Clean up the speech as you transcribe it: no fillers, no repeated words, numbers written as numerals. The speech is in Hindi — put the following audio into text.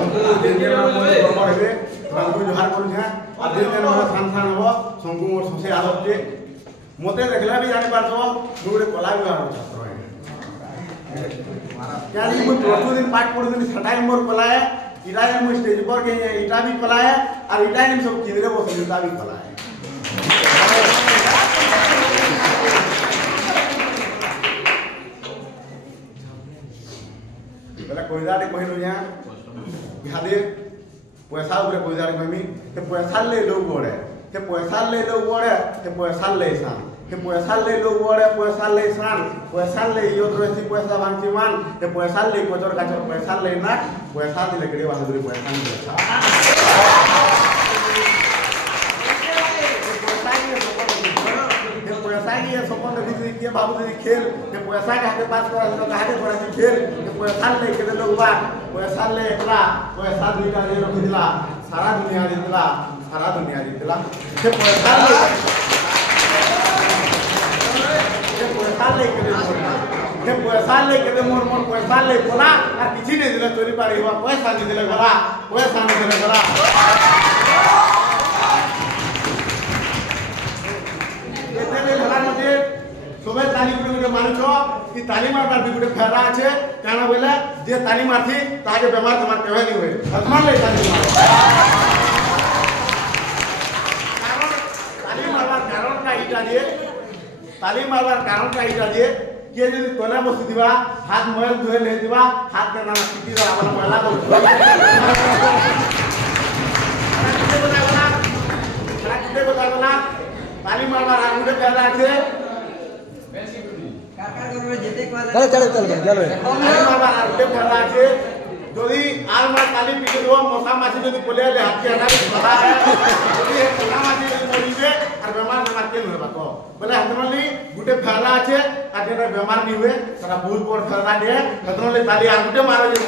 शंकु जेन प्रमोट हेबे तांकु जोहार करू छे आ जेन मोर थान थान हो शंकु मोर ससे आदत के मते देखला भी जानि पारछो मु गोटे कला विभाग छात्र है क्या जी मु प्लस दिन पाठ पढुनी सटाई मोर कला है इटा मु स्टेज पर के इटा भी कला है और इटा सब किंद्रे बसलिता भी कला है बेला कोइदाटे कहिनु या इहादे पैसा ऊपर कोइदाटे कहमी ते पैसा ले लोग बड़े ते पैसा ले लोग बड़े ते पैसा ले सान ते पैसा ले लोग बड़े पैसा ले सान पैसा ले योद रसी पैसा भांची मान ते पैसा ले कोचर काचर पैसा ले ना पैसा दिले केडे बहादुरी पैसा नहीं पैसा की ये सपन देखी के बाबू दीदी खेल के पैसा के हाथे पास करा तो काहे पड़ा खेल के पैसा ले के लोग बा पैसा ले एकला पैसा दुईटा ले रख दिला सारा दुनिया जितला के पैसा ले के मोर पैसा ले बोला और किसी नहीं दिला चोरी पारी हुआ पैसा नहीं दिला गला पैसा नहीं दिला गला সবাই তালি গুলো মানুষ কি তালি মারবার গুলো ফেরা আছে কেন বলে যে তালি মারছি তাকে বেমার তোমার কেবে নি হয় তোমার লাই তালি মার কারণ তালি মারবার কারণটা এটা দিয়ে তালি মারবার কারণটা এটা দিয়ে কে যদি তলে বসি দিবা হাত ময়ল ধুয়ে লে দিবা হাত কে না সিটি রা আমরা ময়লা করব তালি মারবার আর গুলো ফেরা আছে চলো যদি আর মার কালি পিটে দেব মশা মাছি যদি বলে হাত কে আনা কথা है যদি মশা মাছি যদি মরিবে আর বেমার কে নবা তো বলে হাতমালি গুটে ফেলা আছে আর যেটা বেমার নি হুয়ে তারা বহুত বড় ফেলা দে হাতমালি তালি আর গুটে মারে যে